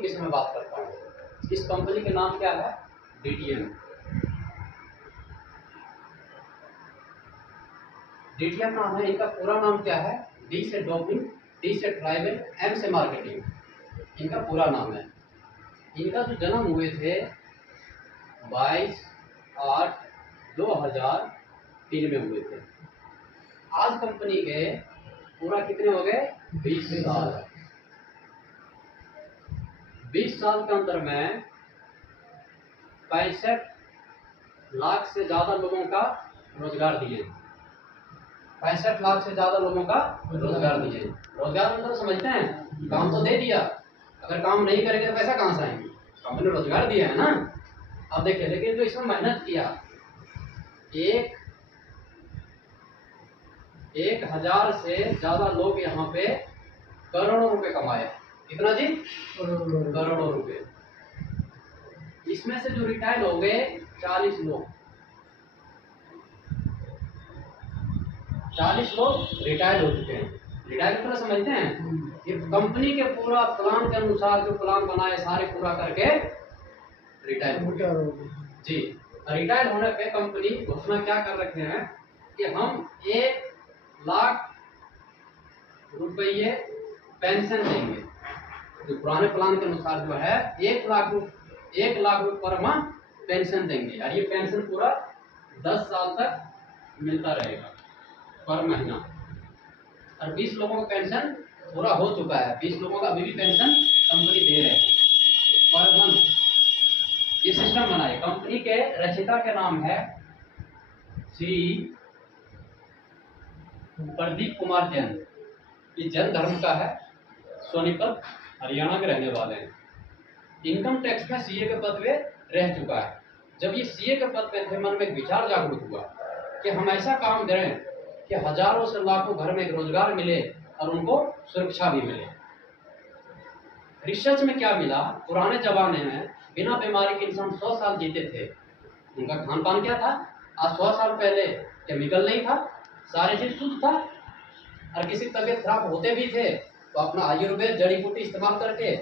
के विषय में बात करता हूँ। इस कंपनी का नाम क्या है? डीटीएम। डीटीएम नाम है, इनका पूरा नाम क्या है? डी से डॉपिंग, टी से ट्राइबल, एम से मार्केटिंग, इनका पूरा नाम है। इनका जो जन्म हुए थे 22/8/2003 में हुए थे। आज कंपनी के पूरा कितने हो गए? 20 साल। 20 साल के अंदर में 65 लाख से ज्यादा लोगों का रोजगार दिए। 65 लाख से ज्यादा लोगों का रोजगार दिए। रोजगार मतलब समझते हैं, काम तो दे दिया, अगर काम नहीं करेंगे तो पैसा कहाँ से आएंगे? कंपनी ने रोजगार दिया है ना। अब देखिए, लेकिन जो इसमें मेहनत किया, 1,000 से ज्यादा लोग यहाँ पे करोड़ों रुपए कमाए। कितना जी? करोड़ों रुपए। इसमें से जो रिटायर्ड हो गए 40 लोग, 40 लोग रिटायर्ड हो चुके हैं। रिटायर्ड मतलब समझते हैं, ये कंपनी के पूरा प्लान के अनुसार जो प्लान बनाए सारे पूरा करके रिटायर्ड हो गए जी। रिटायर्ड होने पे कंपनी घोषणा क्या कर रखे हैं कि हम 1,00,000 रुपये पेंशन देंगे। जो पुराने प्लान के अनुसार जो है 1,00,000 रुपये पर माह पेंशन देंगे, और ये पेंशन पूरा 10 साल तक मिलता रहेगा पर महीना। और 20 लोगों का पेंशन पूरा हो चुका है, 20 लोगों का अभी भी पेंशन कंपनी दे रहे हैं पर मंथ। ये सिस्टम बनाए। कंपनी के रचयिता के नाम है श्री प्रदीप कुमार जैन। ये जैन धर्म का है, सोनीपत हरियाणा के रहने वाले हैं। इनकम टैक्स में सीए के पद पे रह चुका है। जब ये सीए के पद पे थे, मन में एक विचार जागरूक हुआ कि हम ऐसा काम करें कि हजारों से लाखों घर में एक रोजगार मिले और उनको सुरक्षा भी मिले। रिसर्च में क्या मिला, पुराने जमाने में बिना बीमारी के इंसान 100 साल जीते थे। उनका खान पान क्या था? आज 100 साल पहले केमिकल नहीं था, सारे चीज शुद्ध था। और किसी तबीयत खराब होते भी थे तो अपना आयुर्वेद जड़ी बूटी इस्तेमाल करके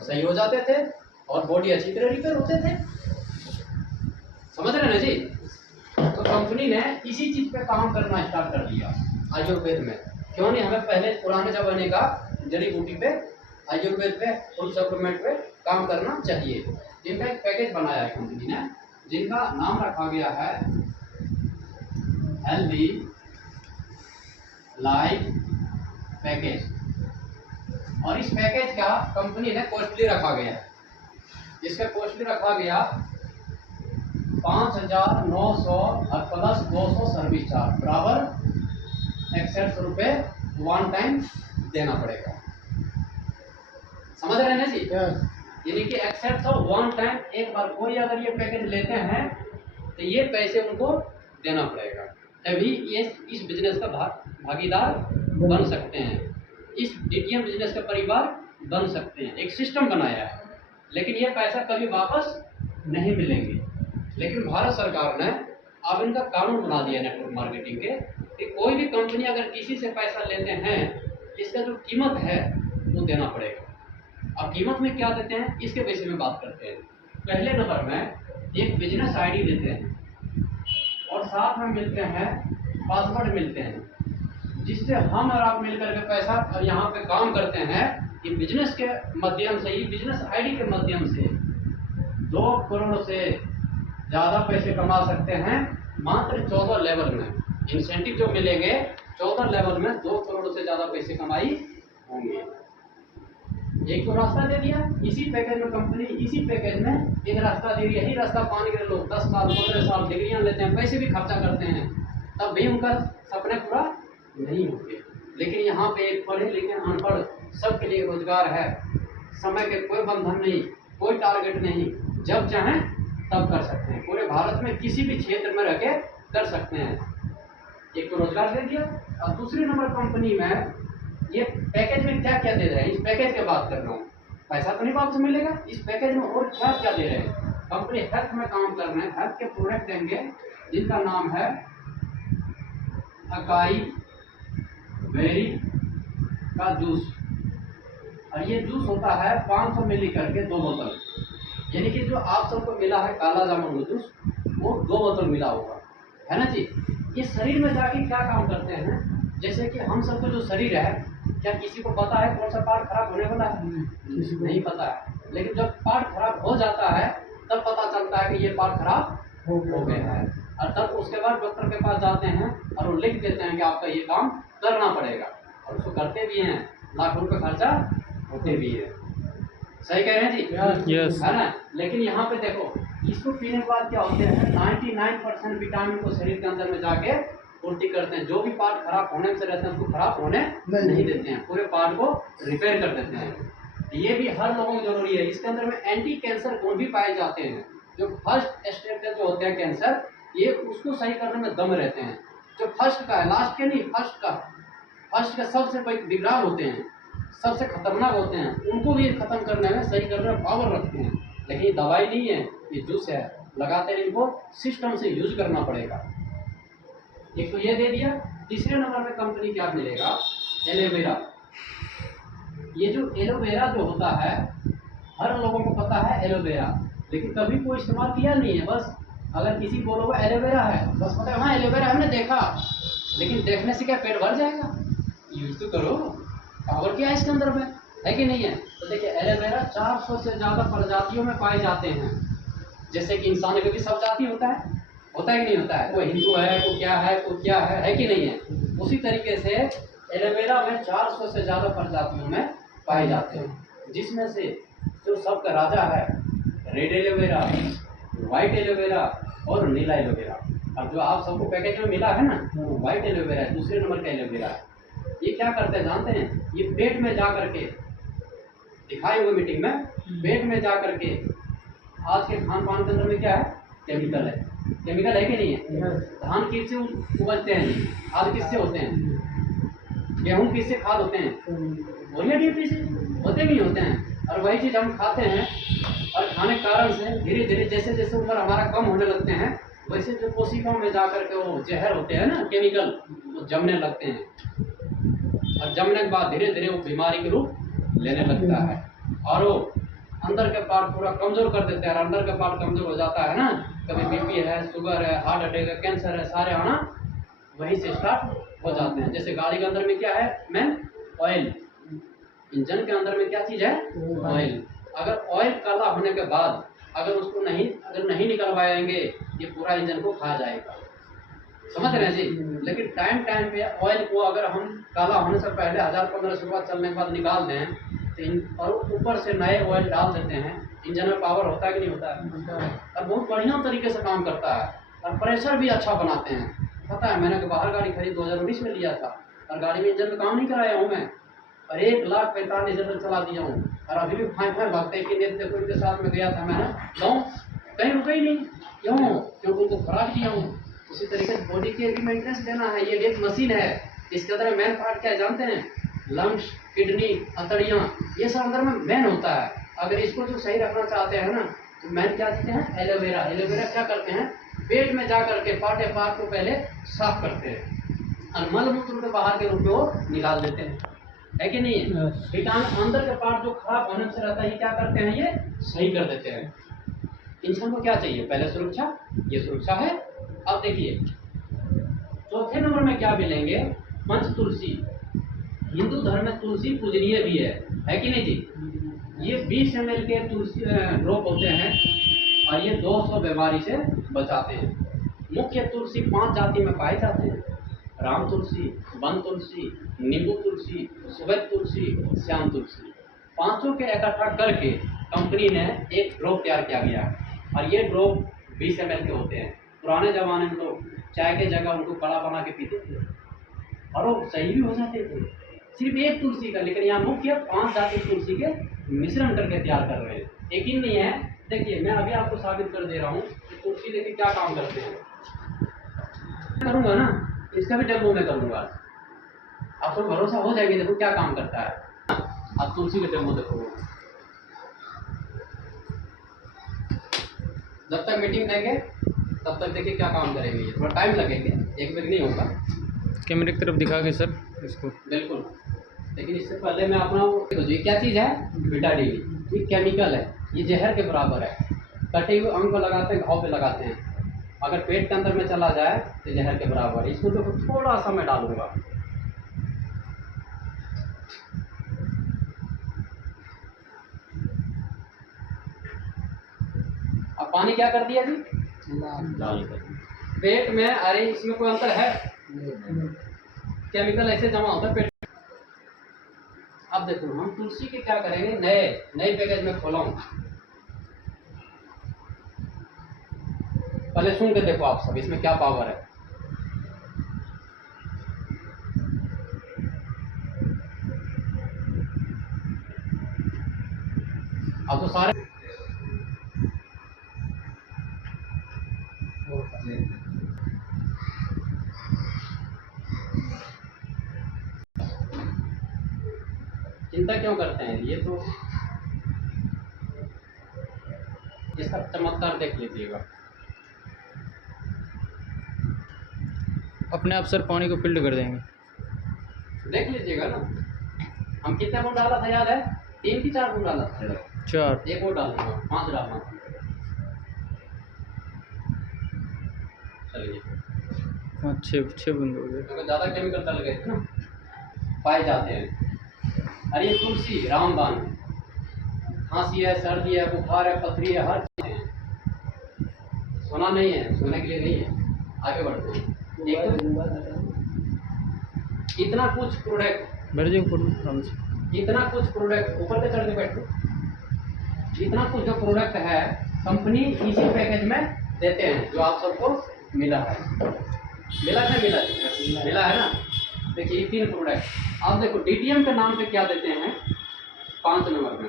सही हो जाते थे और बॉडी अच्छी तरह रिपेयर होते थे। समझ रहे हैं ना जी? तो कंपनी ने इसी चीज पे काम करना स्टार्ट कर दिया आयुर्वेद में। क्यों नहीं, हमें पहले पुराने जमाने का जड़ी बूटी पे, आयुर्वेद पे, फुल सप्लीमेंट पे काम करना चाहिए। जिनका एक पैकेज बनाया है कंपनी ने, जिनका नाम रखा गया है हेल्दी लाइफ पैकेज। और इस पैकेज का कंपनी ने कॉस्टली रखा गया है। इसका कॉस्टली रखा गया 5,900 और प्लस 200 सर्विस चार्ज बराबर 61 रुपये वन टाइम देना पड़ेगा। समझ रहे हैं ना जी? यानी कि 61 वन टाइम, एक बार कोई अगर ये पैकेज लेते हैं तो ये पैसे उनको देना पड़ेगा, तभी ये इस बिजनेस का भागीदार बन सकते हैं, इस डीटीएम बिजनेस का परिवार बन सकते हैं। एक सिस्टम बनाया है, लेकिन ये पैसा कभी वापस नहीं मिलेंगे। लेकिन भारत सरकार ने अब इनका कानून बना दिया नेटवर्क मार्केटिंग के कि कोई भी कंपनी अगर किसी से पैसा लेते हैं, इसका जो कीमत है वो देना पड़ेगा। अब कीमत में क्या देते हैं इसके विषय में बात करते हैं। पहले नंबर में एक बिजनेस आईडी देते हैं और साथ में मिलते हैं पासवर्ड मिलते हैं, जिससे हम और आप मिलकर के पैसा और यहाँ पे काम करते हैं। ये बिजनेस के माध्यम से, ये बिजनेस आईडी के माध्यम से 2 करोड़ से ज़्यादा पैसे कमा सकते हैं मात्र 14 लेवल में। इंसेंटिव जो मिलेंगे 14 लेवल में 2 करोड़ से ज़्यादा पैसे कमाई होंगे। एक तो रास्ता दे दिया इसी पैकेज में, कंपनी इसी पैकेज में एक रास्ता दे दिया। यही रास्ता पाने के लोग 10 साल 15 साल डिग्रियां लेते हैं, पैसे भी खर्चा करते हैं, तब भी उनका सपने पूरा नहीं होते। लेकिन यहाँ पे एक पढ़े लिखे अनपढ़ सबके लिए रोजगार है। समय के कोई बंधन नहीं, कोई टारगेट नहीं, जब चाहें तब कर सकते हैं। पूरे भारत में किसी भी क्षेत्र में रह के कर सकते हैं। एक तो रोजगार दे दिया, और दूसरी नंबर कंपनी में ये पैकेज में क्या क्या दे रहे हैं, इस पैकेज की बात कर रहा हूँ। पैसा तो नहीं वापस मिलेगा, इस पैकेज में और क्या क्या दे रहे हैं। कंपनी हेल्थ में काम कर रहे हैं, हेल्थ के प्रोडक्ट देंगे जिनका नाम है अकाई बेरी का जूस। और ये जूस होता है 500 मिली करके 2 बोतल, यानी कि जो आप सबको मिला है काला जामुन जूस वो 2 बोतल मिला होगा, है ना जी। ये शरीर में जाके क्या काम करते हैं, जैसे कि हम सबको जो शरीर है, क्या किसी को पता है कौन सा पार्ट खराब होने वाला है? नहीं पता है, लेकिन जब पार्ट खराब हो जाता है तब पता चलता है कि ये पार्ट खराब हो गया है, और तब उसके बाद डॉक्टर के पास जाते हैं और वो लिख देते हैं कि आपका ये काम करना पड़ेगा, और उसको करते भी हैं, लाखों रुपये खर्चा होते भी है। सही कह रहे हैं जी? यस। है ना। लेकिन यहाँ पे देखो, इसको पीने के बाद क्या होते हैं, 99% विटामिन को शरीर के अंदर में जाके पूर्ति करते हैं। जो भी पार्ट खराब होने से रहते हैं उसको खराब होने नहीं देते हैं, पूरे पार्ट को रिपेयर कर देते हैं। ये भी हर लोगों को जरूरी है। इसके अंदर में एंटी कैंसर गुण भी पाए जाते हैं। जो फर्स्ट स्टेप के जो होते हैं कैंसर, ये उसको सही करने में दम रहते हैं। जो फर्स्ट का है, लास्ट के नहीं, फर्स्ट का सबसे विकराल होते हैं, सबसे खतरनाक होते हैं, उनको भी खत्म करने में, सही करने में पावर रखते हैं। लेकिन ये दवाई नहीं है, ये जूस है, लगातार इनको सिस्टम से यूज करना पड़ेगा। एक तो ये दे दिया। तीसरे नंबर पे कंपनी क्या मिलेगा, एलोवेरा। ये जो एलोवेरा जो होता है, हर लोगों को पता है एलोवेरा, लेकिन कभी कोई इस्तेमाल किया नहीं है। बस अगर किसी को बोलोगे एलोवेरा है, बस पता है हाँ एलोवेरा हमने देखा, लेकिन देखने से क्या पेट भर जाएगा? यूज तो करो, पावर क्या है इसके अंदर में, है कि नहीं है? तो देखिए एलोवेरा 400 से ज़्यादा प्रजातियों में पाए जाते हैं। जैसे कि इंसान का भी सब जाति होता है कि नहीं होता है? कोई हिंदू है, कोई क्या है कि नहीं है? उसी तरीके से एलोवेरा में 400 से ज़्यादा प्रजातियों में पाए जाते हैं, जिसमें से जो सबका राजा है रेड एलोवेरा, व्हाइट एलोवेरा और नीला एलोवेरा। अब जो आप सबको पैकेज में मिला है ना, वो व्हाइट एलोवेरा है, दूसरे नंबर का एलोवेरा है। ये क्या करते हैं जानते हैं? ये पेट में जा करके, दिखाए हुए मीटिंग में, पेट में जा करके, आज के खान पान के अंदर में क्या है, केमिकल है कि नहीं है? धान किससे उगते हैं, खाद किससे होते हैं, गेहूं किससे खाद होते हैं, बोलिए डीएपी से होते भी होते हैं। और वही चीज़ हम खाते हैं, और खाने के कारण से धीरे धीरे जैसे जैसे उम्र हमारा कम होने लगते हैं, वैसे जो कोशिकाओं में जा करके वो जहर होते हैं ना, केमिकल, वो जमने लगते हैं, और जमने के बाद धीरे धीरे वो बीमारी के रूप लेने लगता है, और वो अंदर के पार्ट पूरा कमज़ोर कर देते हैं। और अंदर का पार्ट कमज़ोर हो जाता है ना, कभी बीपी है, शुगर है, हार्ट अटैक है, कैंसर है, सारे आना वहीं से स्टार्ट हो जाते हैं। जैसे गाड़ी के अंदर में क्या है मैन, ऑयल। इंजन के अंदर में क्या चीज़ है, ऑयल। अगर ऑयल काला होने के बाद अगर उसको नहीं निकलवाएंगे, ये पूरा इंजन को खा जाएगा, समझ रहे हैं जी? लेकिन टाइम पे ऑयल को अगर हम काला होने से पहले 1000-1500 रुपये चलने के बाद निकाल दें, तो और ऊपर से नए ऑयल डाल देते हैं, इंजन में पावर होता है कि नहीं होता है? और बहुत बढ़िया तरीके से काम करता है, और प्रेशर भी अच्छा बनाते हैं। पता है, मैंने बाहर गाड़ी खरीद 2019 में लिया था, और गाड़ी में इंजन में काम नहीं कराया हूँ मैं, और 1,45,000 चला दिया हूँ, और अभी भी फाइन भागते हैं कि देखो इनके साथ में गया था मैं, गाँव कहीं रुका ही नहीं, क्योंकि उनको खुराक दिया हूँ। उसी तरीके से बॉडी के भी मेंटेनेंस देना है। ये एक मशीन है, इसके अंदर मेन पार्ट क्या है जानते हैं? लंग्स, किडनी, अतड़ियाँ, ये सब अंदर में मेन होता है। अगर इसको जो सही रखना चाहते हैं ना, तो मेन क्या चीज़ें हैं? एलोवेरा। एलोवेरा क्या करते हैं, पेट में जा करके पार्ट को पहले साफ करते हैं, और मल मूत्र के बाहर के रूप में वो निकाल देते हैं, है कि नहीं है? विटामिन अंदर के पार्ट जो खराब होने से रहता है, ये क्या करते हैं, ये सही कर देते हैं। इंसान को क्या चाहिए? पहले सुरक्षा, ये सुरक्षा है। अब देखिए चौथे नंबर में क्या मिलेंगे, पंच तुलसी। हिंदू धर्म में तुलसी पूजनीय भी है कि नहीं जी? ये 20 ml के तुलसी ड्रॉप होते हैं, और ये 200 बीमारी से बचाते हैं। मुख्य तुलसी 5 जाति में पाए जाते हैं, राम तुलसी, वन तुलसी, नींबू तुलसी, श्वेत तुलसी, श्याम तुलसी। पांचों के इकट्ठा करके कंपनी ने एक ड्रॉप तैयार किया गया, और ये ड्रॉप 20 ml के होते हैं। पुराने ज़माने में तो चाय के जगह उनको कड़ा बना के पीते थे, और वो सही भी हो जाते थे, सिर्फ एक तुलसी का। लेकिन यहाँ मुख्य 5 जाति तुलसी के मिश्रण करके तैयार कर रहे हैं। यकीन नहीं है, देखिए मैं अभी आपको साबित कर दे रहा हूँ कि तुलसी देखिए क्या काम करते हैं। करूँगा ना, इसका भी डेमो मैं करूँगा, आपको भरोसा हो जाएगा देखो क्या काम करता है। आप तुलसी का डेमो देखो, जब तक मीटिंग देंगे तब तक देखिए क्या काम करेंगे। ये थोड़ा टाइम लगेगा, एक मिनट नहीं होगा। कैमरे की तरफ दिखा के सर इसको, बिल्कुल लेकिन इससे पहले मैं अपना तो ये क्या चीज़ है, बेटाडीन, ये केमिकल है, ये जहर के बराबर है। कटे हुए अंग को लगाते हैं, घाव पे लगाते हैं, अगर पेट के अंदर में चला जाए तो जहर के बराबर है। इसको देखो थोड़ा सा मैं डालूंगा, अब पानी क्या कर दिया जी, लाल कर दिया पेट में। अरे इसमें कोई अंतर है, केमिकल ऐसे जमा होता है पेट। अब देखो हम तुलसी के क्या करेंगे, नए नए पैकेज में खोला हूं, पहले सुन के देखो आप सब इसमें क्या पावर है। अब तो सारे चिंता क्यों करते हैं, ये तो इसका चमत्कार देख लीजिएगा। अपने आप सर पानी को फिल्टर कर देंगे, देख लीजिएगा ना। हम कितने बूंद डाला था याद है, 3 की 4 बूंद डाला था, 4 एक और डालूंगा, 5 डालना था। चलिए 6 बूंद हो गए, क्योंकि ज़्यादा केमिकल डल गए थे ना, पाए जाते हैं। अरे ये तुलसी रामबाण, खांसी है, सर्दी है, बुखार है, पथरी है, हर चीज़ है। सोना नहीं है, सोने के लिए नहीं है। आगे बढ़ते हैं। एक तो इतना कुछ प्रोडक्ट, इतना कुछ प्रोडक्ट ऊपर से चढ़ के बैठो, इतना कुछ जो प्रोडक्ट है कंपनी इसी पैकेज में देते हैं, जो आप सबको मिला है। मिला है, मिला है ना। देखिए 3 प्रोडक्ट। आप देखो डीटीएम के नाम पे क्या देते हैं 5 नंबर में,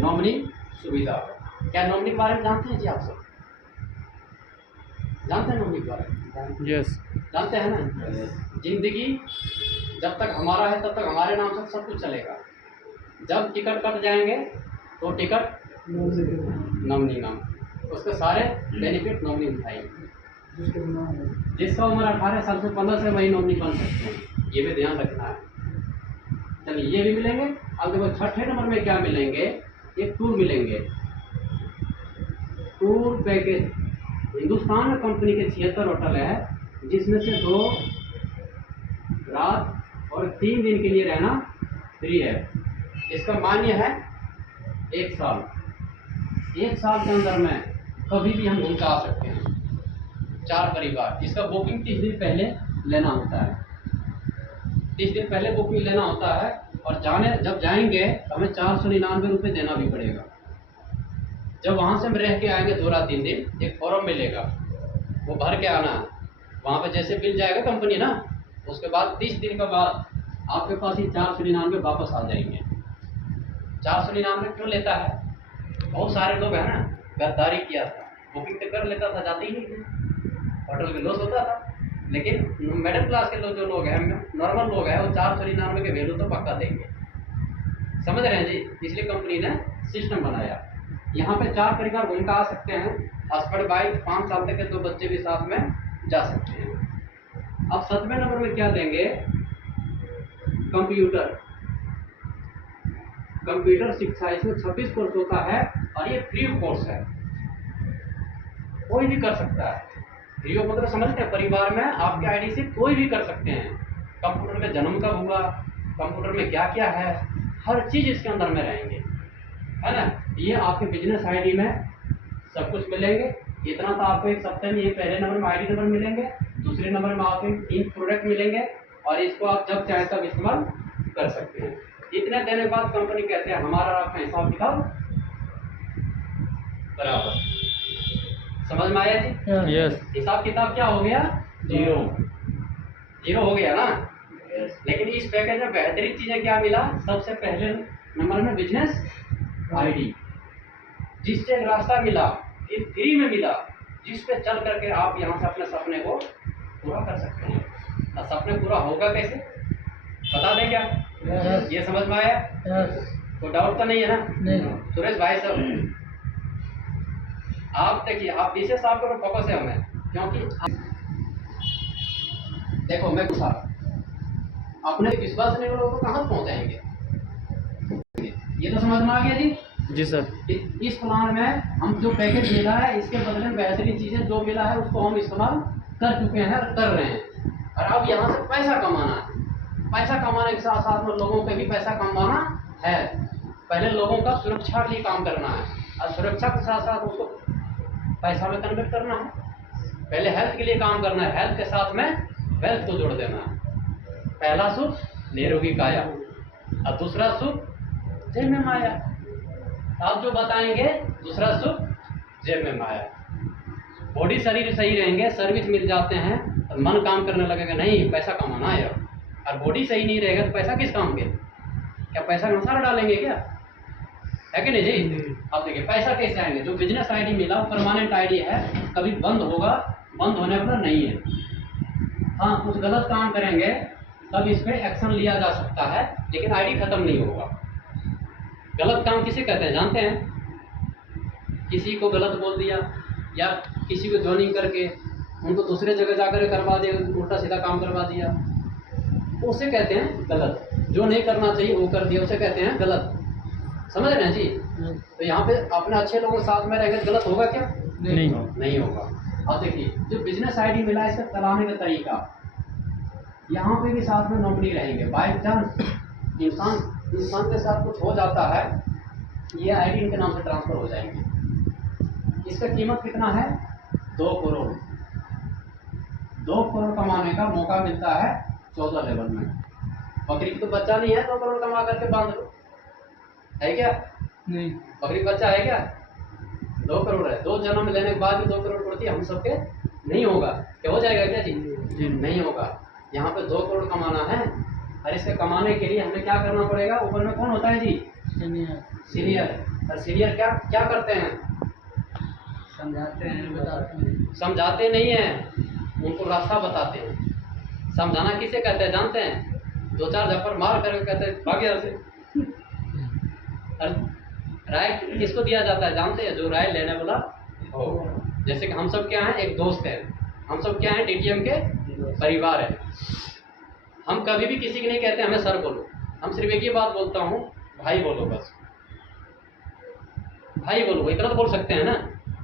नॉमिनी सुविधा। क्या नॉमिनी के बारे में जानते हैं जी आप सब, जानते हैं नॉमिनी के बारे में? यस जानते हैं ना। जिंदगी जब तक हमारा है तब तक हमारे नाम से सब कुछ चलेगा। जब टिकट कट जाएंगे तो टिकट नॉमिनी नाम, उसके सारे बेनिफिट नॉमिनी उठाएंगे। जिसका उम्र 18 साल से 15 से वही नॉमिनी बन सकते हैं, ये भी ध्यान रखना है। चलिए ये भी मिलेंगे। अब देखो छठे नंबर में क्या मिलेंगे, एक टूर मिलेंगे, टूर पैकेज। हिंदुस्तान में कंपनी के 76 होटल है, जिसमें से 2 रात और 3 दिन के लिए रहना फ्री है। इसका मान्य है 1 साल। 1 साल के अंदर में कभी भी हम घूम के आ सकते हैं, 4 परिवार। इसका बुकिंग 30 दिन पहले लेना होता है, 30 दिन पहले बुकिंग लेना होता है। और जब जाएंगे तो हमें 499 रुपये देना भी पड़ेगा। जब वहाँ से हम रह के आएंगे 2 रात 3 दिन, एक फॉर्म मिलेगा, वो भर के आना है। वहाँ पे जैसे बिल जाएगा कंपनी ना, उसके बाद 30 दिन के बाद आपके पास ही 499 वापस आ जाएंगे। 499 क्यों लेता है, बहुत सारे लोग हैं ना, गद्दारी किया था, बुकिंग तो कर लेता था, जाते ही नहीं, होटल के लॉस होता था। लेकिन मिडिल क्लास के लोग, जो लोग हैं, नॉर्मल लोग हैं, वो 499 के वैल्यू तो पक्का देंगे। समझ रहे हैं जी, इसलिए कंपनी ने सिस्टम बनाया। यहाँ पे 4 परिवार घूम के आ सकते हैं, हस्बैंड वाइफ, 5 साल तक के 2 बच्चे भी साथ में जा सकते हैं। अब 7वें नंबर में क्या देंगे, कंप्यूटर। कंप्यूटर शिक्षा, इसमें 26 कोर्स होता है और ये फ्री कोर्स है, कोई भी कर सकता है। फ्री मतलब समझते हैं, परिवार में आपके आईडी से कोई भी कर सकते हैं। कंप्यूटर में जन्म कब हुआ, कंप्यूटर में क्या क्या है, हर चीज इसके अंदर में रहेंगे, है ना। ये आपके बिजनेस आईडी में सब कुछ मिलेंगे। इतना तो आपको एक सप्ताह में, ये पहले नंबर में आईडी नंबर मिलेंगे, दूसरे नंबर में आपको 3 प्रोडक्ट मिलेंगे, और इसको आप जब चाहे तब इस्तेमाल कर सकते हैं। इतने देने के बाद कंपनी कहते हैं हमारा आपका हिसाब किताब बराबर। समझ में आया जी? यस। हिसाब किताब क्या हो गया, 0 हो गया ना। लेकिन इस पैकेज में बेहतरीन चीजें क्या मिला, सबसे पहले नंबर में बिजनेस आईडी, जिससे एक रास्ता मिला, ये फ्री में मिला, जिस पे चल करके आप यहाँ से अपने सपने को पूरा कर सकते हैं। और सपने पूरा होगा कैसे, बता दें क्या? ये समझ में आया? कोई डाउट तो नहीं है ना? नहीं। सुरेश भाई साहब, आप देखिए, आप विशेष आपको फोकस है हमें, क्योंकि देखो मैं पूछा, अपने विश्वास नहीं लोगों को कहाँ पहुँचाएंगे? ये तो समझ में आ गया जी। जी सर। इस प्लान में हम जो पैकेज मिला है इसके बदले में बेहतरीन चीजें जो मिला है उसको हम इस्तेमाल कर चुके हैं और कर रहे हैं। और अब यहाँ से पैसा कमाना है। पैसा कमाने के साथ साथ में लोगों पे भी पैसा कमाना है। पहले लोगों का सुरक्षा के लिए काम करना है और सुरक्षा के साथ साथ उसको पैसा में कन्वर्ट करना है। पहले हेल्थ के लिए काम करना है, हेल्थ के साथ में वेल्थ को जोड़ देना है। पहला सुख निरोगी काया और दूसरा सुख जेब में माया। आप जो बताएंगे दूसरा सुख जेब में माया। बॉडी शरीर सही रहेंगे, सर्विस मिल जाते हैं तो मन काम करने लगेगा, नहीं पैसा कमाना है यार। और बॉडी सही नहीं रहेगा तो पैसा किस काम के? क्या पैसा मसाला डालेंगे क्या? है कि नहीं जी? आप देखिए पैसा कैसे आएंगे? जो बिजनेस आईडी मिला वो परमानेंट आईडी है, कभी बंद होगा, बंद होने पर नहीं है। हाँ कुछ गलत काम करेंगे तब इस पर एक्शन लिया जा सकता है, लेकिन आईडी खत्म नहीं होगा। गलत काम किसे कहते हैं जानते हैं? किसी को गलत बोल दिया या किसी को ज्वाइनिंग करके उनको दूसरे जगह जाकर करवा दिया, उल्टा सीधा काम करवा दिया, उसे कहते हैं गलत। जो नहीं करना चाहिए वो कर दिया, उसे कहते हैं गलत। समझ रहे हैं जी? तो यहाँ पे अपने अच्छे लोगों के साथ में रहेंगे गलत होगा क्या? नहीं होगा। अब देखिए जो बिजनेस आईडी मिला है इसका चलाने का तरीका, यहाँ पे भी साथ में नौकरी रहेंगे। बाई चांस इंसान के साथ कुछ हो जाता है, ये आईडी इनके नाम से ट्रांसफर हो जाएंगे। इसका कीमत कितना है? 2 करोड़। 2 करोड़ कमाने का मौका मिलता है 14 लेवल में। बकरी की तो बच्चा नहीं है 2 करोड़ कमा करके बांध लो, है क्या? नहीं। बकरी बच्चा है क्या? 2 करोड़ है। 2 जन्म लेने के बाद भी 2 करोड़ पड़ती है हम सबके? नहीं होगा। क्या हो जाएगा क्या जी? नहीं होगा। यहाँ पे 2 करोड़ कमाना है और इसके कमाने के लिए हमें क्या करना पड़ेगा? ऊपर में कौन होता है जी? सीनियर। और सीनियर क्या क्या करते हैं? समझाते हैं, बताते हैं। समझाते नहीं हैं, उनको रास्ता बताते हैं। समझाना किसे कहते हैं जानते हैं? 2-4 झप्पर मार करके कहते हैं भाग यहाँ से। राय किसको दिया जाता है जानते हैं? जो राय लेने वाला हो। जैसे कि हम सब क्या हैं? एक दोस्त है। हम सब क्या हैं? DTM के परिवार है। हम कभी भी किसी की नहीं कहते हमें सर बोलो, हम सिर्फ एक ही बात बोलता हूँ, भाई बोलो। बस भाई बोलो, इतना तो बोल सकते हैं ना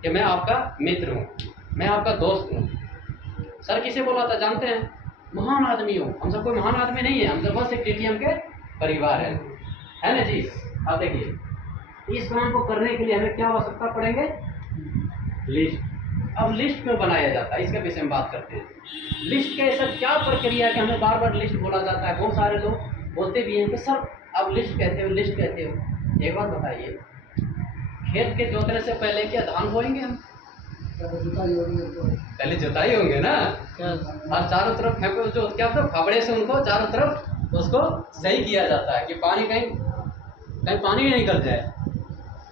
कि मैं आपका मित्र हूँ, मैं आपका दोस्त हूँ। सर किसे बोला था जानते हैं? महान आदमी हो। हम सब कोई महान आदमी नहीं है, हम सब बस एक DTM के परिवार है ना जी? आप देखिए इस काम को करने के लिए हमें क्या आवश्यकता पड़ेंगे? लिस्ट। अब लिस्ट क्यों बनाया जाता है इसके विषय में बात करते हैं। लिस्ट के ऐसा क्या प्रक्रिया है कि हमें बार बार लिस्ट बोला जाता है? बहुत सारे लोग बोलते भी हैं कि सर आप लिस्ट कहते हो, लिस्ट कहते हो। एक बात बताइए, खेत के जोतने से पहले क्या धान बोएंगे हम? पहले जुताई होंगे ना, और चारों तरफ फेंको जो क्या होता है फावड़े से, उनको चारों तरफ उसको सही किया जाता है कि पानी कहीं पानी नहीं निकल जाए।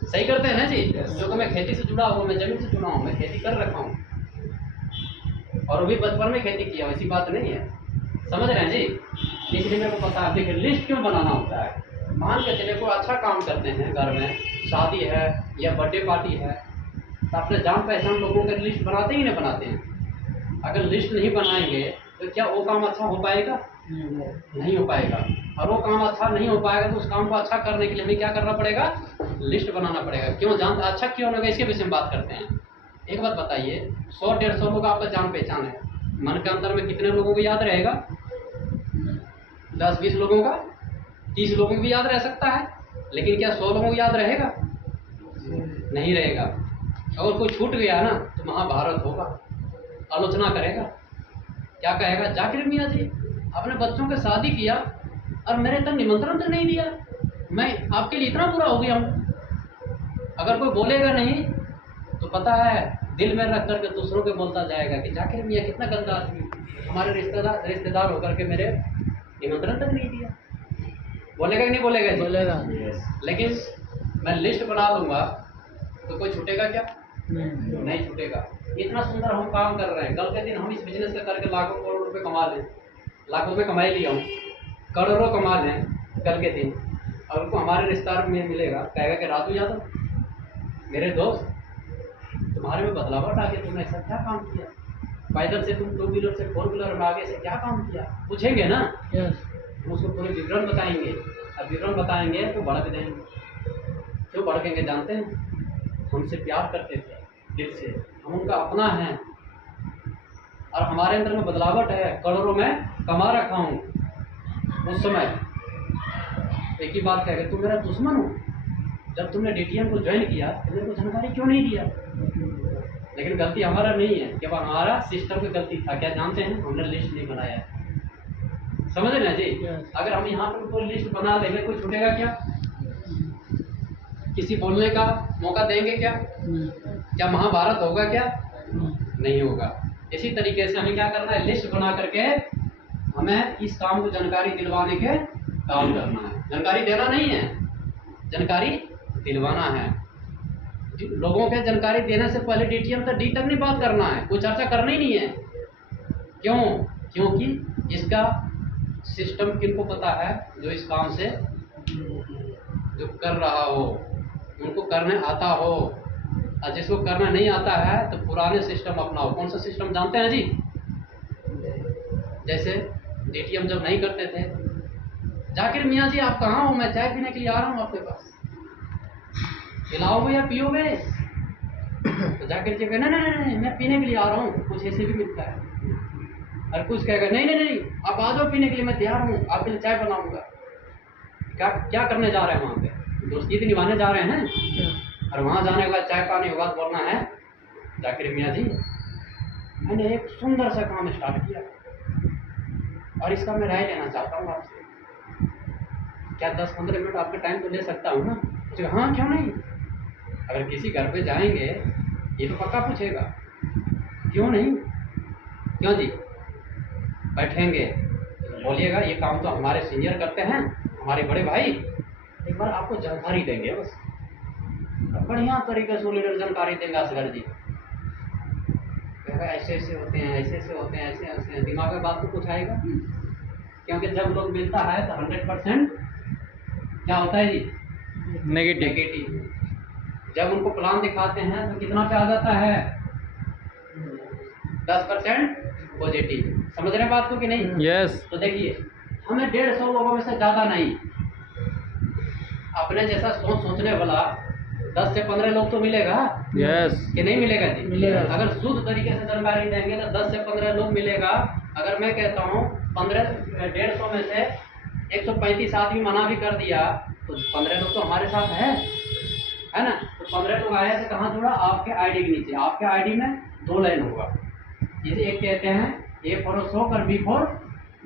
सही करते हैं ना जी? क्योंकि मैं खेती से जुड़ा हूँ, मैं जमीन से जुड़ा हूँ, मैं खेती कर रखा हूँ और अभी बचपन में खेती किया, ऐसी बात नहीं है। समझ रहे हैं जी? इसलिए मेरे को पता है। देखिए लिस्ट क्यों बनाना होता है? मान के चले कोई अच्छा काम करते हैं, घर में शादी है या बर्थडे पार्टी है, तो अपने जान पहचान लोगों के लिस्ट बनाते ही नहीं बनाते हैं। अगर लिस्ट नहीं बनाएंगे तो क्या वो काम अच्छा हो पाएगा? नहीं हो पाएगा। और वो काम अच्छा नहीं हो पाएगा तो उस काम को अच्छा करने के लिए हमें क्या करना पड़ेगा? लिस्ट बनाना पड़ेगा। क्यों जानते? अच्छा क्यों होगा इसके विषय में बात करते हैं। एक बात बताइए, 100-150 लोग आपका जान पहचान है, मन के अंदर में कितने लोगों को याद रहेगा? 10-20 लोगों का, 30 लोगों को भी याद रह सकता है, लेकिन क्या 100 लोगों को याद रहेगा? नहीं रहेगा। अगर कोई छूट गया ना तो महाभारत होगा, आलोचना करेगा, क्या कहेगा? जाकिर मियाँ जी आपने बच्चों के शादी किया और मेरे तक निमंत्रण तो नहीं दिया, मैं आपके लिए इतना बुरा हो गया हूँ। अगर कोई बोलेगा नहीं तो पता है दिल में रख करके दूसरों के बोलता जाएगा कि जाकिर मियाँ कितना गंदा आदमी, हमारे रिश्तेदार होकर के मेरे निमंत्रण तक नहीं दिया। बोलेगा कि नहीं बोलेगा? बोलेगा। लेकिन मैं लिस्ट बना दूंगा तो कोई छूटेगा क्या? नहीं छूटेगा। इतना सुंदर हम काम कर रहे हैं, कल के दिन हम इस बिजनेस का करके लाखों करोड़ रुपए कमा लें, लाखों रुपये कमा लिया हूँ, करोड़ों कमा लें कल के दिन, और उनको हमारे रिश्तेदार में मिलेगा, कहेगा कि राजू यादव मेरे दोस्त तुम्हारे में बदलाव डाले, तुमने ऐसा क्या काम किया? पैदल से तुम 2 व्हीलर से 4 व्हीलर में आगे से क्या काम किया, पूछेंगे ना। हम उसको पूरे विवरण बताएंगे। अब विवरण बताएंगे तो भड़क देंगे। क्यों भड़केंगे जानते हैं? हमसे प्यार करते थे दिल से, हम उनका अपना है और हमारे अंदर में बदलावट है, करोड़ों में कमा रखा हूँ। उस समय एक ही बात कह, तू मेरा दुश्मन हो, जब तुमने DTM को ज्वाइन किया तुमने को जानकारी क्यों नहीं दिया? लेकिन गलती हमारा नहीं है, केवल हमारा सिस्टम की गलती था। क्या जानते हैं? हमने लिस्ट नहीं बनाया है। समझ रहे हैं जी? अगर हम यहाँ पर कोई लिस्ट बना देंगे, कोई छूटेगा क्या? किसी बोलने का मौका देंगे क्या? क्या महाभारत होगा क्या? नहीं होगा। इसी तरीके से हमें क्या करना है, लिस्ट बना करके हमें इस काम को जानकारी दिलवाने के काम करना है। जानकारी देना नहीं है, जानकारी दिलवाना है। लोगों के जानकारी देने से पहले DTM तक डी तक नहीं बात करना है, कोई चर्चा करना ही नहीं है। क्यों? क्योंकि इसका सिस्टम किनको पता है? जो इस काम से जो कर रहा हो, उनको करने आता हो। और जिसको करना नहीं आता है तो पुराने सिस्टम अपनाओ। कौन सा सिस्टम जानते हैं जी? जैसे DTM जब नहीं करते थे, जाकिर मियाँ जी आप कहाँ हो, मैं चाय पीने के लिए आ रहा हूँ आपके पास, पिलाओगे या पियोगे? तो जाकिर जी कहे नहीं मैं पीने के लिए आ रहा हूँ, कुछ ऐसे भी मिलता है। और कुछ कहेगा नहीं आप आ जाओ पीने के लिए, मैं तैयार हूँ, आपके लिए चाय बनाऊंगा। क्या करने जा रहे हैं वहाँ पे? दोस्ती तो निभाने जा रहे हैं। और वहाँ जाने के बाद चाय पानी के बाद बोलना है, जाकिर मियाँ जी मैंने एक सुंदर सा काम स्टार्ट किया और इसका मैं राय लेना चाहता हूँ आपसे। क्या 10-15 मिनट आपका टाइम तो ले सकता हूँ ना? तो हाँ क्यों नहीं। अगर किसी घर पे जाएंगे ये तो पक्का पूछेगा, क्यों नहीं? क्यों जी? बैठेंगे बोलिएगा ये काम तो हमारे सीनियर करते हैं, हमारे बड़े भाई, एक बार आपको जानकारी देंगे। बस बढ़िया तरीके से लीडर जानकारी देंगे असगर जी। ऐसे ऐसे होते हैं, ऐसे ऐसे होते हैं, ऐसे ऐसे हैं। दिमाग में बात तो कुछ आएगा, क्योंकि जब लोग मिलता है तो 100% क्या होता है जी? नेगेटिव। जब उनको प्लान दिखाते हैं तो कितना पे आ जाता है? 10% पॉजिटिव। समझ रहे हैं बात को कि नहीं? यस। तो देखिए हमें 150 लोगों में से ज़्यादा नहीं, अपने जैसा सोचने वाला 10 से 15 लोग तो मिलेगा। यस। कि नहीं मिलेगा जी? मिलेगा। अगर शुद्ध तरीके से जानकारी देंगे तो 10 से 15 लोग मिलेगा। अगर मैं कहता हूँ 150 में से 135 आदमी मना भी कर दिया तो 15 लोग तो हमारे साथ है ना? तो 15 लोग आए थे, कहाँ जुड़ा? आपके आईडी के नीचे। आपके आईडी में 2 लाइन होगा, जैसे एक कहते हैं A फॉर अशोक और B फॉर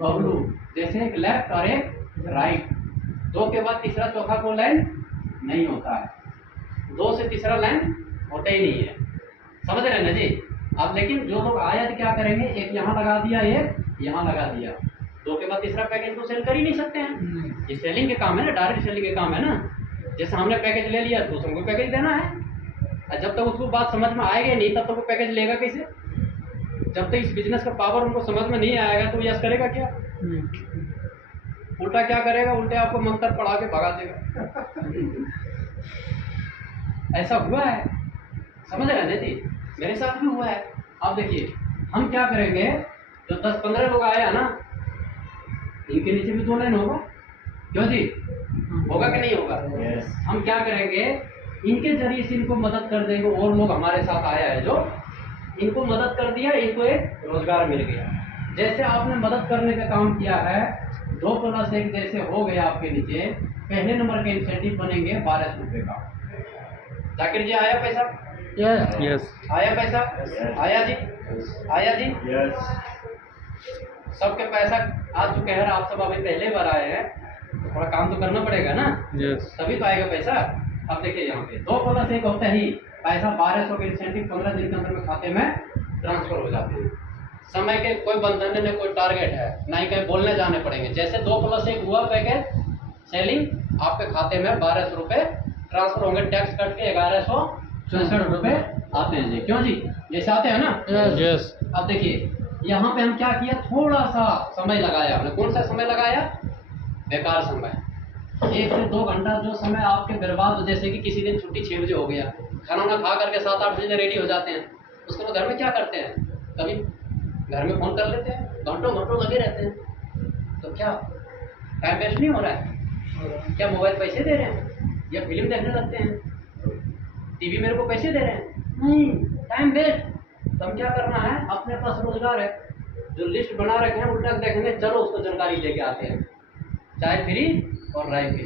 बबलू, जैसे एक लेफ्ट और एक राइट। 2 के बाद तीसरा चौथा कोई लाइन नहीं होता है, 2 से तीसरा लाइन होता ही नहीं है। समझ रहे हैं ना जी? अब लेकिन जो लोग आए थे क्या करेंगे, एक यहाँ लगा दिया, एक यहाँ लगा दिया, 2 के बाद तीसरा पैकेज तो सेल कर ही नहीं सकते हैं। ये सेलिंग के काम है ना, डायरेक्ट सेलिंग के काम है ना। जैसे हमने पैकेज ले लिया दूसरों को पैकेज देना है, और जब तक उसको बात समझ में आएगी नहीं तब तक वो पैकेज लेगा कैसे? जब तक इस बिजनेस का पावर उनको समझ में नहीं आएगा तो यस करेगा क्या? उल्टा क्या करेगा? उल्टे आपको मंत्र पढ़ा के भगा देगा। ऐसा हुआ है, समझ रहे हैं ना जी? मेरे साथ भी हुआ है। अब देखिए हम क्या करेंगे, जो 10-15 लोग आए हैं ना, इनके नीचे भी 2 लाइन होगा। क्यों जी? होगा कि नहीं होगा? हम क्या करेंगे, इनके जरिए से इनको मदद कर देंगे। और लोग हमारे साथ आया है जो इनको मदद कर दिया, इनको एक रोजगार मिल गया। जैसे आपने मदद करने का काम किया है, 2+1 जैसे हो गया आपके नीचे, पहले नंबर के इंसेंटिव बनेंगे 1200 रुपये का। जाकिर जी आया पैसा? यस। आया पैसा? आया जी? आया जी? सबके पैसा आ चुके हैं। आप सब अभी पहले बार आए हैं तो थोड़ा काम तो करना पड़ेगा ना। यस। तभी तो आएगा पैसा। अब देखिए यहाँ पे 2+1 होता ही पैसा 1200 के इंसेंटिव 15 दिन के अंदर में खाते में ट्रांसफर हो जाते हैं। समय के कोई बंधन नहीं, कोई टारगेट है ना ही, कहीं बोलने जाने पड़ेंगे। जैसे 2+1 हुआ पैकेज सेलिंग, आपके खाते में 1200 रुपये ट्रांसफर होंगे। टैक्स कट के 1164 रुपये आते हैं जी। क्यों जी? जैसे आते हैं ना। यस। अब देखिए यहाँ पे हम क्या किया, थोड़ा सा समय लगाया हमने। कौन सा समय लगाया? बेकार समय। 1 से 2 घंटा जो समय आपके बर्बाद, जैसे कि किसी दिन छुट्टी 6 बजे हो गया, खाना ना खा करके 7-8 बजे रेडी हो जाते हैं, उसके बाद घर में क्या करते हैं? कभी घर में फोन कर लेते हैं, घंटों घंटों लगे रहते हैं, तो क्या टाइम वेस्ट नहीं हो रहा है? क्या मोबाइल पैसे दे रहे हैं या फिल्म देखने लगते हैं? टीवी मेरे को पैसे दे रहे हैं? नहीं, टाइम वेस्ट। तो हम क्या करना है, अपने पास रोजगार है, जो लिस्ट बना रखे हैं उल्टा देखेंगे, चलो उसको जानकारी दे के आते हैं, चाय फ्री और राय फ्री।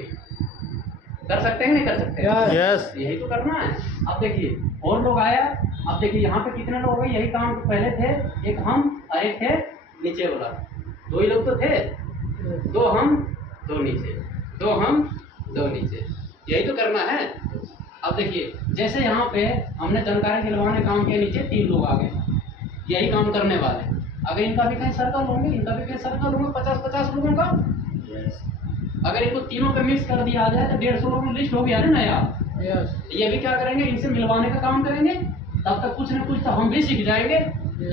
कर सकते हैं नहीं कर सकते? यस। यही तो करना है। अब देखिए और लोग आया, अब देखिए यहाँ पे कितने लोग हो गए, यही काम पहले थे, एक हम और एक थे नीचे वाला, दो ही लोग तो थे, दो हम दो नीचे, दो हम दो नीचे, यही तो करना है। अब देखिए जैसे यहाँ पे हमने जानकारी दिलवाने काम के, नीचे 3 लोग आ गए यही काम करने वाले, अगर इनका भी कहीं सर्कल होंगे, इनका भी कहीं सर्कल होंगे 50-50 लोगों का, अगर इनको तीनों पे मिक्स कर दिया जाए तो 150 लोगों की लिस्ट हो गया ना नया। ये भी क्या करेंगे, इनसे मिलवाने का काम करेंगे, तब तक कुछ न कुछ तो हम भी सीख जाएंगे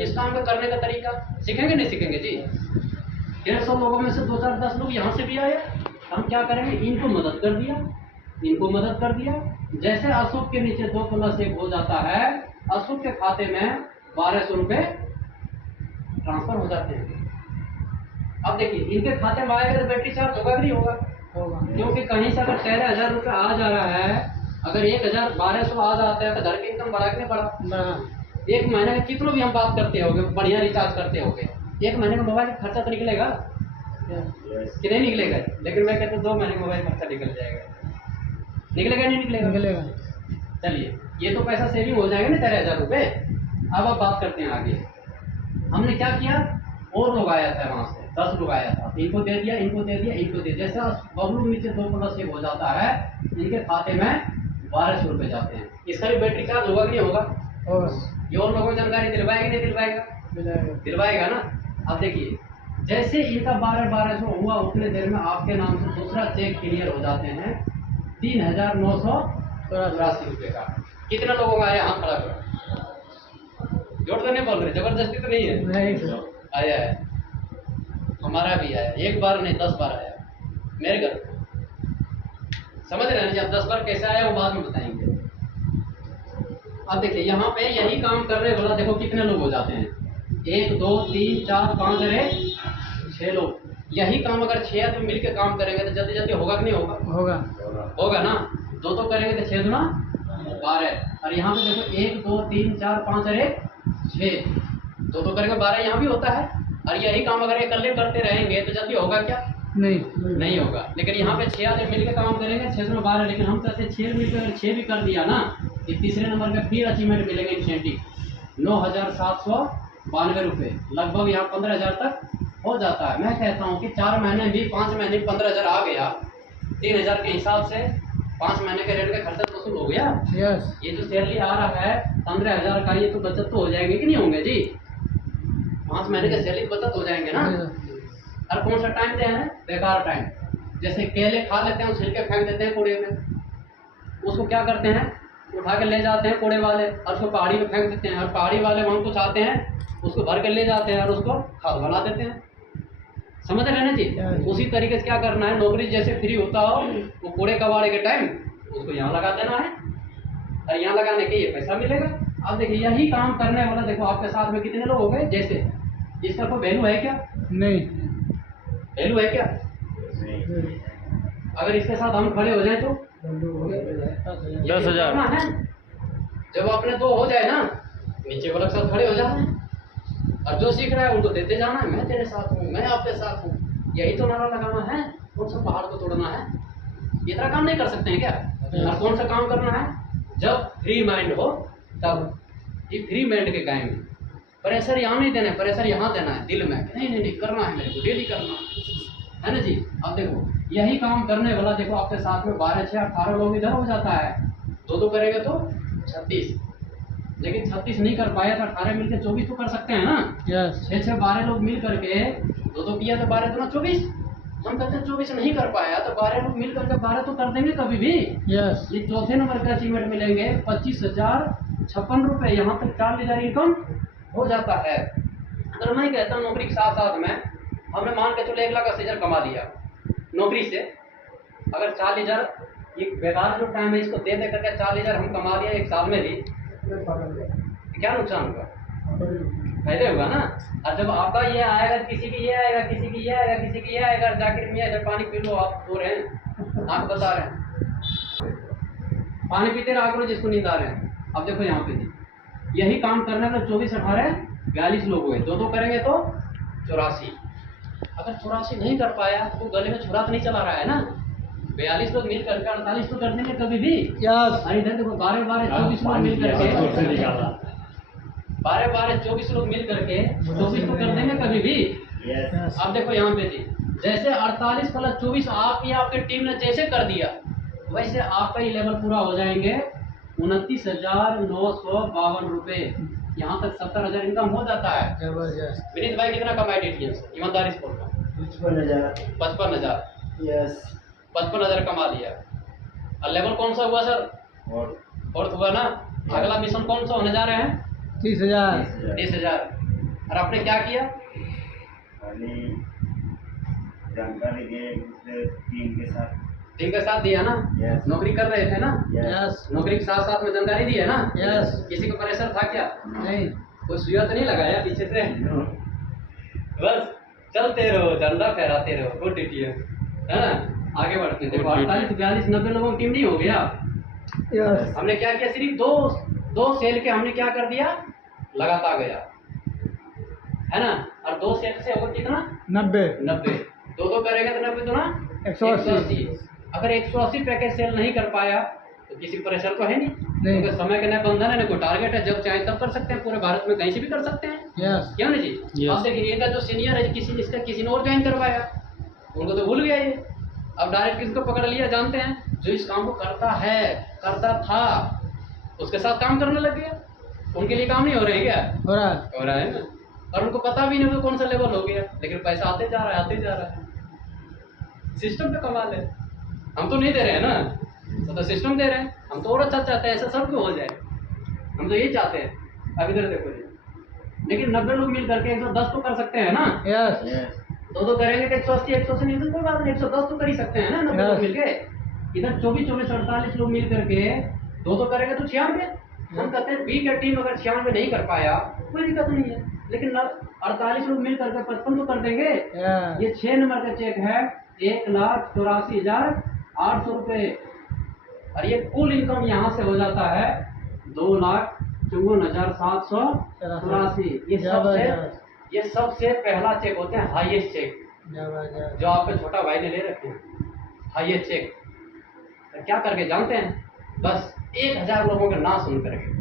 इस काम को करने का तरीका। सीखेंगे नहीं सीखेंगे जी? 150 लोगों में से 2-4-10 लोग यहाँ से भी आए, हम क्या करेंगे, इनको मदद कर दिया, इनको मदद कर दिया। जैसे अशोक के नीचे 2+1 हो जाता है, अशोक के खाते में 1200 रुपये ट्रांसफर हो जाते हैं। अब देखिए इनके खाते में आएगा तो बैटरी चार्ज होगा कि नहीं होगा? क्योंकि कहीं से अगर 13,000 रुपये आ जा रहा है, अगर 1,1200 आ जाता है तो घर की इनकम बढ़ा कि नहीं बढ़ा? एक महीने का कितना भी हम बात करते होंगे, बढ़िया रिचार्ज करते होंगे, एक महीने का मोबाइल खर्चा तो निकलेगा कि नहीं निकलेगा? लेकिन मैं कहता हूँ 2 महीने का मोबाइल खर्चा निकल जाएगा, निकलेगा नहीं निकलेगा? चलिए ये तो पैसा सेविंग हो जाएगा ना 13,000 रुपये। अब आप बात करते हैं आगे, हमने क्या किया, और लोग आया था वहाँ से 10 लोग आया था, इनको दे दिया, इनको दे दिया, इनको दे दिया। जैसा बबलू नीचे 2+1 हो जाता है, इनके खाते में 1200 रुपये जाते हैं। इसका भी बैटरी चार्ज होगा कि नहीं होगा? ये और लोगों को जानकारी दिलवाएगा नहीं दिलवाएगा? दिलवाएगा ना। अब देखिए जैसे इनका 1200 हुआ, उतने देर में आपके नाम से दूसरा चेक क्लियर हो जाते हैं 3,983 रुपये का। कितना लोगों का आया? हाथ खड़ा करो, जोड़ तो नहीं बोल रहे, जबरदस्ती तो नहीं है? आया है, हमारा भी आया, एक बार नहीं 10 बार आया मेरे घर पे। समझ रहे हैं? जब 10 बार कैसे आया वो बाद में बताएंगे। अब देखिए यहाँ पे यही काम करने वाला देखो कितने लोग हो जाते हैं, 1 2 3 4 5 अरे 6 लोग। यही काम अगर 6 आदमी मिलकर काम करेंगे तो जल्दी जल्दी होगा कि नहीं होगा? होगा ना। 2 करेंगे तो 6 दूना 12, और यहाँ पे देखो 1 2 3 4 5 अरे 6, 2 करेंगे 12, यहाँ भी होता है। और यही काम अगर अकेले करते रहेंगे तो जल्दी होगा क्या? नहीं होगा। लेकिन यहाँ पे 6 आदमी मिलकर काम करेंगे, 6 में 12, लेकिन हम कहते 6 मिलकर 6 भी कर दिया ना, ये तीसरे नंबर पे फिर अचीवमेंट मिलेंगे इंसेंटिव 9,792 रुपये, लगभग यहाँ 15,000 तक हो जाता है। मैं कहता हूँ कि 4 महीने भी 5 महीने 15,000 आ गया, 3,000 के हिसाब से 5 महीने के रेट का खर्चा तो वसूल हो गया। ये जो सैलरी आ रहा है 15,000 का, ये तो बचत तो हो जाएंगे कि नहीं होंगे जी? 5 महीने के सैलरी बचत हो जाएंगे ना। और कौन सा टाइम दे हैं? बेकार टाइम। जैसे केले खा लेते हैं, छिलके फेंक देते हैं कूड़े में, उसको क्या करते हैं, उठा के ले जाते हैं कूड़े वाले और उसको पहाड़ी में फेंक देते हैं, और पहाड़ी वाले वहाँ कुछ आते हैं उसको भर के ले जाते हैं और उसको खाद बना देते हैं। समझ रहे हैं जी? उसी तरीके से क्या करना है, नौकरी जैसे फ्री होता हो वो कूड़े कबाड़े के टाइम उसको यहाँ लगा देना है, और यहाँ लगाने के ये पैसा मिलेगा। अब देखिए यही काम करने वाला देखो आपके साथ में कितने लोग हो गए। जैसे इसका कोई वैल्यू है क्या? नहीं। वैल्यू है क्या? अगर इसके साथ हम खड़े हो जाए तो 10,000 है। जब अपने 2 हो जाए ना, नीचे वाले के साथ खड़े हो जाना है, और जो सीख रहा है उनको देते जाना है, मैं तेरे साथ हूँ, मैं आपके साथ हूँ, यही तो नारा लगाना है। कौन सा पहाड़ को तोड़ना है? इतना काम नहीं कर सकते हैं क्या? और कौन सा काम करना है? जब फ्री माइंड हो तब। ये फ्री माइंड के कायम है। प्रेशर यहाँ नहीं देना है, प्रेशर यहाँ देना है दिल में, नहीं करना है, मेरे को डेली करना है ना जी। अब देखो यही काम करने वाला देखो आपके साथ में 12 6 18 लोग इधर हो जाता है, 2 करेंगे तो 36, लेकिन 36 नहीं कर पाया तो 18 मिलकर 24 तो कर सकते हैं ना। 6 12 लोग मिल करके 2 किया तो 12 दूना 24। हम कहते हैं 24 नहीं कर पाया तो 12 लोग मिल करके 12 तो कर देंगे कभी भी। ये चौथे नंबर का अचीवमेंट मिलेंगे 25,056 रुपये, यहाँ तक 40,000 इनकम हो जाता है। अगर मैं कहता हूँ नौकरी के साथ साथ में हमने मान के चलो 1,80,000 कमा लिया नौकरी से, अगर 40,000 ये बेकार जो टाइम है इसको दे करके 40,000 हम कमा लिया 1 साल में भी, क्या नुकसान होगा? फायदे होगा ना। और जब आपका ये आएगा, किसी की ये आएगा, किसी की ये आएगा, किसी की ये आएगा, जाकिर मियां इधर पानी पी लो, आप सो रहे हैं, आप बता रहे हैं पानी पीते रहा करो जिसको नींद आ रहे हैं। अब देखो यहाँ पे जी, यही काम करने में 24 18 42 लोग हुए, दो करेंगे तो 84। अगर 84 नहीं कर पाया तो गले में छुरा तो नहीं चला रहा है ना। 42 लोग मिल करके 48 तो कर देंगे कभी भी। अरे इधर देखो 12 24 लोग मिल करके 12 24 लोग मिल करके 24 तो कर देंगे कभी भी। अब देखो यहाँ पे जी, जैसे 48 + 24 आप या आपकी टीम ने जैसे कर दिया, वैसे आपका ये लेवल पूरा हो जाएंगे 29,952 रुपए। यहाँ तक 70,000 इनकम हो जाता है। जबरदस्त। विनीत भाई कितना कमाए DTN से? ईमानदारी से बोलता हूँ। 55,000। यस। 55,000 कमा लिया। और लेवल कौन सा हुआ सर? फोर्थ हुआ ना। अगला मिशन कौन सा होने जा रहे हैं? 30,000। 30,000। और आपने क्या किया? जानकारी दिए दूसरे टीम के साथ दिया ना। Yes. नौकरी कर रहे थे ना। यस। नौकरी के साथ साथ में जानकारी दी है ना। यस। किसी को प्रेशर था क्या? नहीं। कोई सुइया तो नहीं लगाया पीछे से? बस चलते रहो, झंडा फहराते रहो, गुड DTN, है ना। आगे बढ़ते हैं। देखो 48 42 90 लोगों की टीम नहीं हो गया। यस। हमने क्या किया? सिर्फ दो सेल के हमने क्या कर दिया? लगाता गया, है ना। और 2 सेल से होगा कितना? 90। दो करेगा तो 90 दूना 180। अगर 180 पैकेज सेल नहीं कर पाया तो किसी प्रेशर तो है नहीं। क्योंकि समय का न बंधन है, न कोई टारगेट है, जब चाहे तब कर सकते हैं, पूरे भारत में कहीं से भी कर सकते हैं। यस। क्यों ना जी? Yes. अब देखिए इनका जो सीनियर है, किसी ने और ज्वाइन करवाया, उनको तो भूल गया ये। अब डायरेक्ट किसको पकड़ लिया जानते हैं? जो इस काम को करता था, उसके साथ काम करने लग गया। उनके लिए काम नहीं हो रहे हैं क्या? हो रहा। हो रहा है ना। और उनको पता भी नहीं कौन सा लेवल हो गया, लेकिन पैसा आते जा रहा है। सिस्टम पे कमाल है। हम तो नहीं दे रहे हैं ना, तो सिस्टम दे रहे हैं। हम तो और अच्छा चाहते हैं, ऐसा सब क्यों हो जाए। हम तो यही चाहते हैं। अब इधर देखो जी, लेकिन 90 लोग मिल करके 110 तो कर सकते हैं ना। यस। दो करेंगे तो 180 नहीं तो कोई बात नहीं, 110 तो कर ही सकते हैं ना 90 लोग मिल के। इधर 24 48 लोग मिल करके दो करेंगे तो 96। हम कहते हैं बी का टीम अगर 96 नहीं कर पाया कोई दिक्कत नहीं है, लेकिन 48 लोग मिल करके 55 तो कर देंगे। ये 6 नंबर का चेक है 1,84,800 रुपए। और ये कुल इनकम यहाँ से हो जाता है 2,54,784। ये सबसे पहला चेक होते हैं, हाईएस्ट चेक, जो आपके छोटा भाई ने ले रखे हैं, हाईएस्ट चेक। तो क्या करके जानते हैं? बस 1,000 लोगों का नाम सुन करके।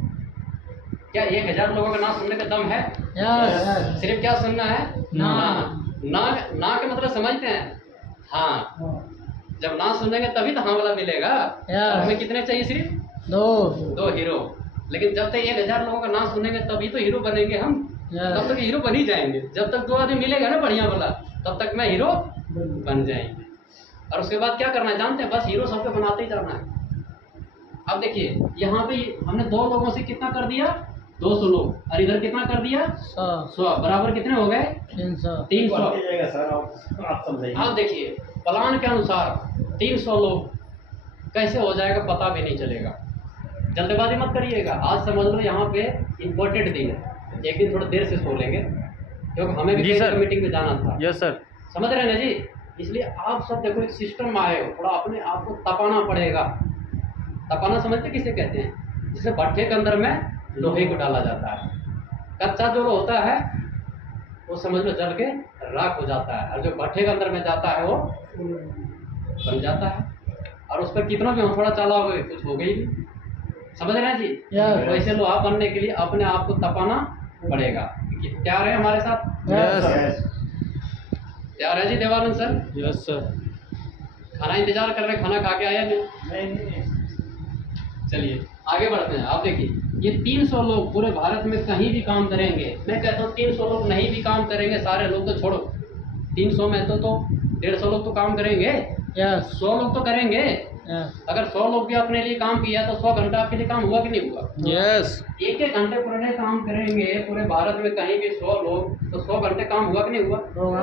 क्या 1,000 लोगों का नाम सुनने का दम है? यस। सिर्फ क्या सुनना है? ना। ना के मतलब समझते हैं? हाँ। जब ना सुनेंगे तभी तो हाँ वाला मिलेगा। Yes. हमें कितने चाहिए? सिर्फ 2 हीरो। लेकिन जब तक 1,000 लोगों का नाम सुनेंगे तभी तो हीरो बनेंगे हम। Yes. तब तक हीरो बन ही जाएंगे। जब तक 2 आदमी मिलेगा ना बढ़िया वाला, तब तक मैं हीरो बन जाएंगे। और उसके बाद क्या करना है जानते हैं? बस हीरो सबको बनाते ही जाना है। अब देखिए यहाँ पे हमने 2 लोगों से कितना कर दिया? 200 लोग। और इधर कितना कर दिया? 100 बराबर कितने हो गए? 300। आप समझाइए। अब देखिए प्लान के अनुसार 300 लोग कैसे हो जाएगा पता भी नहीं चलेगा। जल्दबाजी मत करिएगा। आज समझ लो यहाँ पे इम्पोर्टेंट दिन है, एक दिन थोड़ा देर से सो लेंगे क्योंकि हमें भी मीटिंग में जाना था। Yes sir. समझ रहे हैं ना जी? इसलिए आप सब देखो एक सिस्टम में आए हो, थोड़ा अपने आप को तपाना पड़ेगा। तपाना समझते किसे कहते हैं? जिसे भट्ठे के अंदर में लोहे को डाला जाता है। कच्चा जो होता है वो समझ लो जल के राख हो जाता है, और जो भट्ठे के अंदर में जाता है वो बन जाता है। और उस पर कितना भी थोड़ा चला हो कुछ हो गई नहीं। समझ रहे हैं जी? वैसे लोहा बनने के लिए अपने आप को तपाना पड़ेगा। तैयार है हमारे साथ? तैयार है जी देवानंद सर? Yes sir. खाना इंतजार कर रहे हैं, खाना खा के आया नहीं? चलिए आगे बढ़ते हैं। आप देखिए ये 300 लोग पूरे भारत में कहीं भी काम करेंगे। मैं कहता हूँ 300 लोग नहीं भी काम करेंगे, सारे लोग तो छोड़ो, 300 में तो 150 लोग तो काम करेंगे। 100 लोग तो करेंगे। अगर 100 लोग भी अपने लिए काम किया तो 100 घंटा आपके लिए काम हुआ कि नहीं हुआ? यस। 1 घंटे पूरे काम करेंगे पूरे भारत में कहीं भी 100 लोग, तो 100 घंटे काम हुआ कि नहीं हुआ? तो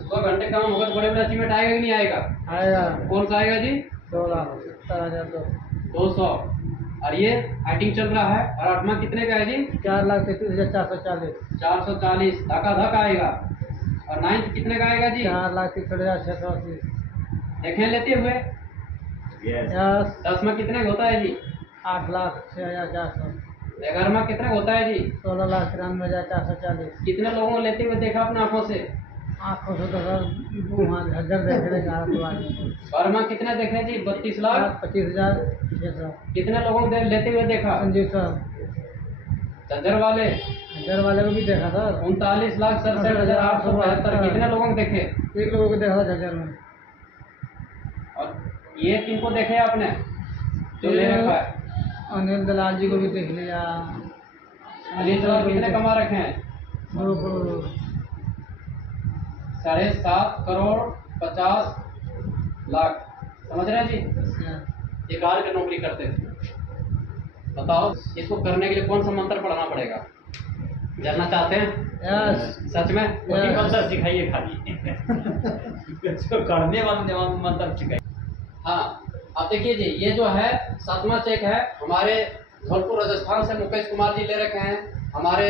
100 घंटे काम होगा तो बड़े बड़े अचीवमेंट आएगा कि नहीं आएगा? आएगा। कौन सा आएगा जी? 2,70,000। 200 और ये फाइटिंग चल रहा है। और 8वां कितने का है जी? 4,33,440। 440 धका धक आएगा। और 9th कितने का आएगा जी? 4,63,680। देखें लेते हुए। यस 10वां कितने का होता है जी? 8,06,400। 11वां कितने का होता है जी? 16,93,440। कितने लोगों को लेते हुए देखा अपने आंखों से? आँखों से तो सर वहाँ झज्जर देख रहे हैं 12वां कितने देखे जी? 32,25,600। कितने लोगों को लेते हुए देखा? संजीव सर झज्जर वाले झज्जर वाले को भी देखा सर। 39,67,872। कितने लोगों को देखे? एक लोगों को देखा था झज्जर में। और ये किनको देखे आपने जो ले रखा है? अनिल दलाल जी को भी देख लिया। अनिल दलाल कितने कमा रखे हैं? 2 करोड़। 7.5 करोड़ 50 लाख। समझ रहे हैं जी? ये कार की नौकरी करते थे। बताओ इसको करने के लिए कौन सा मंत्र पढ़ना पड़ेगा? जानना चाहते हैं? यस सच में? वही मंत्र सिखाइए खाली जो करने वाले मंत्र सिखाइए। हाँ अब देखिए जी, ये जो है 7वां चेक है। हमारे धौलपुर राजस्थान से मुकेश कुमार जी ले रखे हैं। हमारे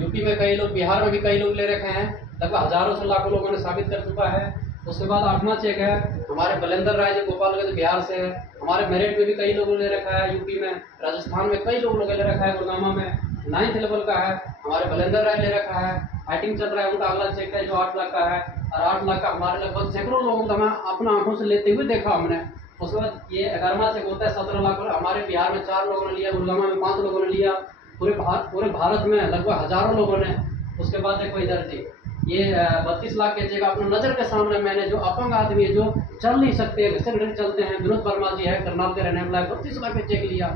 यूपी में कई लोग, बिहार में भी कई लोग ले रखे हैं। लगभग हजारों से लाखों लोगों ने साबित कर चुका है। उसके बाद 8वां चेक है हमारे बलेंद्र राय जी गोपालगंज बिहार से है। हमारे मेरठ में भी कई लोगों ने ले रखा है, यूपी में, राजस्थान में कई लोगों ने ले रखा है, गुड़गामा में 9th लेवल का है हमारे बलेंद्र राय ले रखा है। फाइटिंग चल रहा है, उनका अगला चेक है जो 8 लाख का है। और 8 लाख का हमारे लगभग सैकड़ों लोगों को हमें अपना आंखों से लेते हुए देखा हमने। उसके बाद ये 11वां चेक होता है 17 लाख का। हमारे बिहार में 4 लोगों ने लिया, गुड़गामा में 5 लोगों ने लिया, पूरे भारत में लगभग हजारों लोगों ने। उसके बाद देखो इधर जी, ये 32 लाख के चेक अपने नजर के सामने मैंने, जो अपंग आदमी है, जो चल नहीं सकते, घसर चलते हैं, विनोद वर्मा जी है, करनाल के रहने वाला है, 32 लाख के चेक लिया।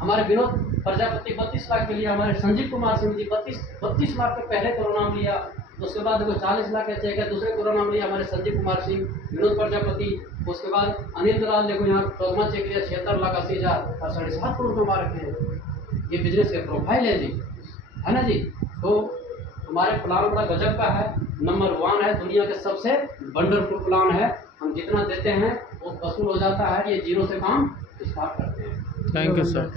हमारे विनोद प्रजापति 32 लाख के लिया। हमारे संजीव कुमार सिंह जी 32 लाख के पहले करो नाम लिया। उसके बाद देखो 40 लाख के चेक है, दूसरे करो नाम लिया हमारे संजीव कुमार सिंह, विनोद प्रजापति। उसके बाद अनिल दलाल देखो यहाँ 14वां चेक लिया 76,80,000 और 7.5 करोड़ कमा रखे हैं। ये बिजनेस के प्रोफाइल है जी, है ना जी? तो हमारे प्लान बड़ा गजब का है, नंबर 1 है, दुनिया के सबसे वंडरफुल प्लान है। हम जितना देते हैं वो वसूल हो जाता है। ये जीरो से काम स्टार्ट करते हैं। Thank you sir.